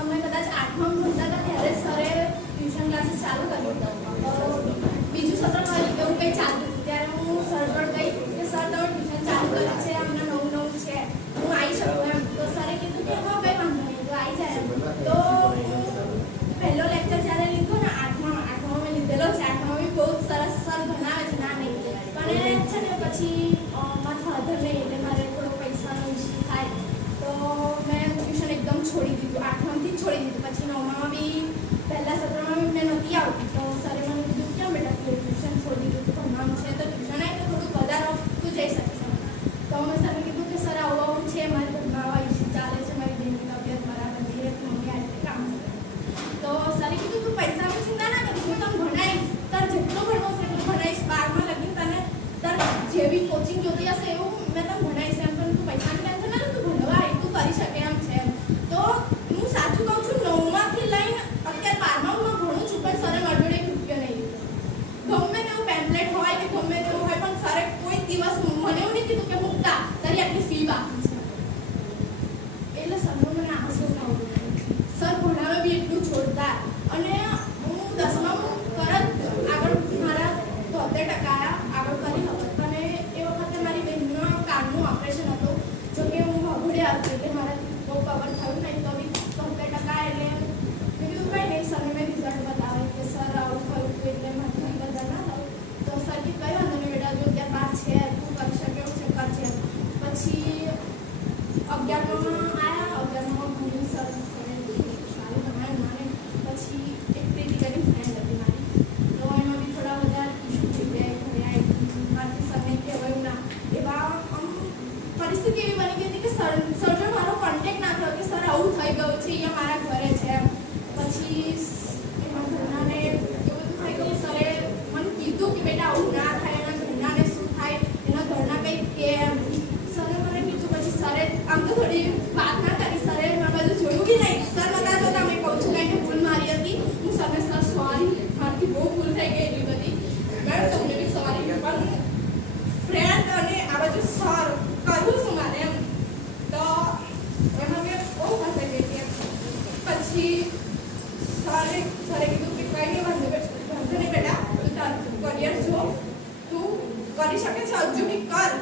અમે કદાચ આઠમા ભણતા હતા ત્યારે સરે ટ્યુશન ક્લાસીસ ચાલુ કર્યું તો બીજું સત્ર મારું એવું કંઈ ચાલતું હતું ત્યારે હું સર પર ગઈ કે સર તમે ટ્યુશન ચાલુ કરી છે અમને નવું નવું છે હું આવી શકું એમ તો સરે કીધું કે હા કંઈ વાંધો નહીં તો આવી જાય એમ તો હું પહેલો લેક્ચર જ્યારે લીધો ને આઠમા આઠમા મેં લીધેલો છે આઠમા બી બહુ જ સરસ સર ભણાવે છે ના નહીં પણ છે ને પછી અ, મારા ફાધર નહીં એટલે મારે થોડો પૈસાનો ઇસ્યુ થાય તો મેં ટ્યુશન એકદમ છોડી દીધું આઠમાથી જ છોડી દીધું પછી નવમામાં બી પહેલા સત્રમાં બી મેં નહોતી આવતી તો સરે મને કીધું કેમ બેટા તું ટ્યુશન છોડી દીધું તું ભણવાનું છે તો ટ્યુશન આવે તો થોડુંક વધારે તું જઈ શકીશ એમ. તો મેં સરને કીધું કે સર આવું આવું છે મારે ઘરમાં આવા ઇસ્યુ ચાલે છે મારી બેનની તબિયત બરાબર નહીં રહે મમ્મી આ રીતે કામ કરે તો સરે કીધું તું પૈસાની ચિંતા ના કરીશ હું તને ભણાવીશ તાર જેટલો ભણવો છે એટલું ભણાવીશ બારમાં લગીને તને તાર જેવી કોચિંગ જોતી હશે એવું મેં તને ભણાવીશ એમ. પણ તું પૈસાની ટેન્શન ના, તું ભણવા તું કરી શકે એમ છે. તો હું સાચું કહું છું, નવમાંથી લઈને અત્યારે બારમામાં ભણું છું, પણ સરે મારી એક રૂપિયો નહીં. લીધો ગમે તેવું પેમ્પલેટ હોય કે ગમે તેવું હોય, પણ સરે કોઈ દિવસ મને એવું નહીં કીધું કે હું તા, તારી આટલી ફી બાકી છે. એટલે સરનો મને આંસુ આવતું સર ભણાવે બી એટલું જોરદાર. અને હું દસમામાં કરત આગળ મારા તોતેર ટકા આવ્યા આગળ કરી હતી અને એ વખતે મારી બહેનનો કાનનું ઓપરેશન હતું જો કે હું ભગુડે હતી એટલે મારાથી બહુ કવર થયું નહીં તો બી તોતેર ટકા એટલે મેં કીધું કંઈ નહીં સરને મેં રિઝલ્ટ બતાવે કે સર આવું થયું હતું એટલે મારાથી બધા ના થયું તો સર કે કઈ વાંધો નહીં બેટા જો ત્યાં બાર છે તું કરી શકે એવું છે કરજે પછી અગિયારમાં આયા અગિયારમાં ભણી સર સારું તમારે મને પછી એક ફ્રેન્ડ હતી મારી તો એમાં બી થોડા બધા ઇસ્યુ થઈ ગયા ઘરે ના એવા આમ પરિસ્થિતિ એવી બની ગઈ હતી કે સર સર મારો કોન્ટેક્ટ ના થયો કે સર આવું થઈ ગયું છે અહીંયા મારા ઘરે છે એમ પછી એમાં ઘરનાને એવું બધું થઈ ગયું સરે મને કીધું કે બેટા આવું ના થાય એના ઘરનાને શું થાય એના ઘરના કંઈક કે એમ સરે મને કીધું પછી સરે આમ તો થોડી વાત ના કરી સરે મારા બાજુ જોયું બી નહીં સર બધા તો તમે કહું છું કંઈ ભૂલ મારી હતી હું સરને સર સોરી મારાથી બહુ ભૂલ થઈ ગઈ એટલી બધી મેડમ તમને બી સોરી પણ ફ્રેન્ડ અને આ બાજુ સર કરવું શું મારે એમ તો એમાં મેં બહુ ફસાઈ ગઈ હતી એમ. પછી સરે સરે કીધું કે કંઈ નહીં વાંધો બેટા વાંધો નહીં બેટા તું તારું કરિયર જો તું કરી શકે છે હજુ બી કર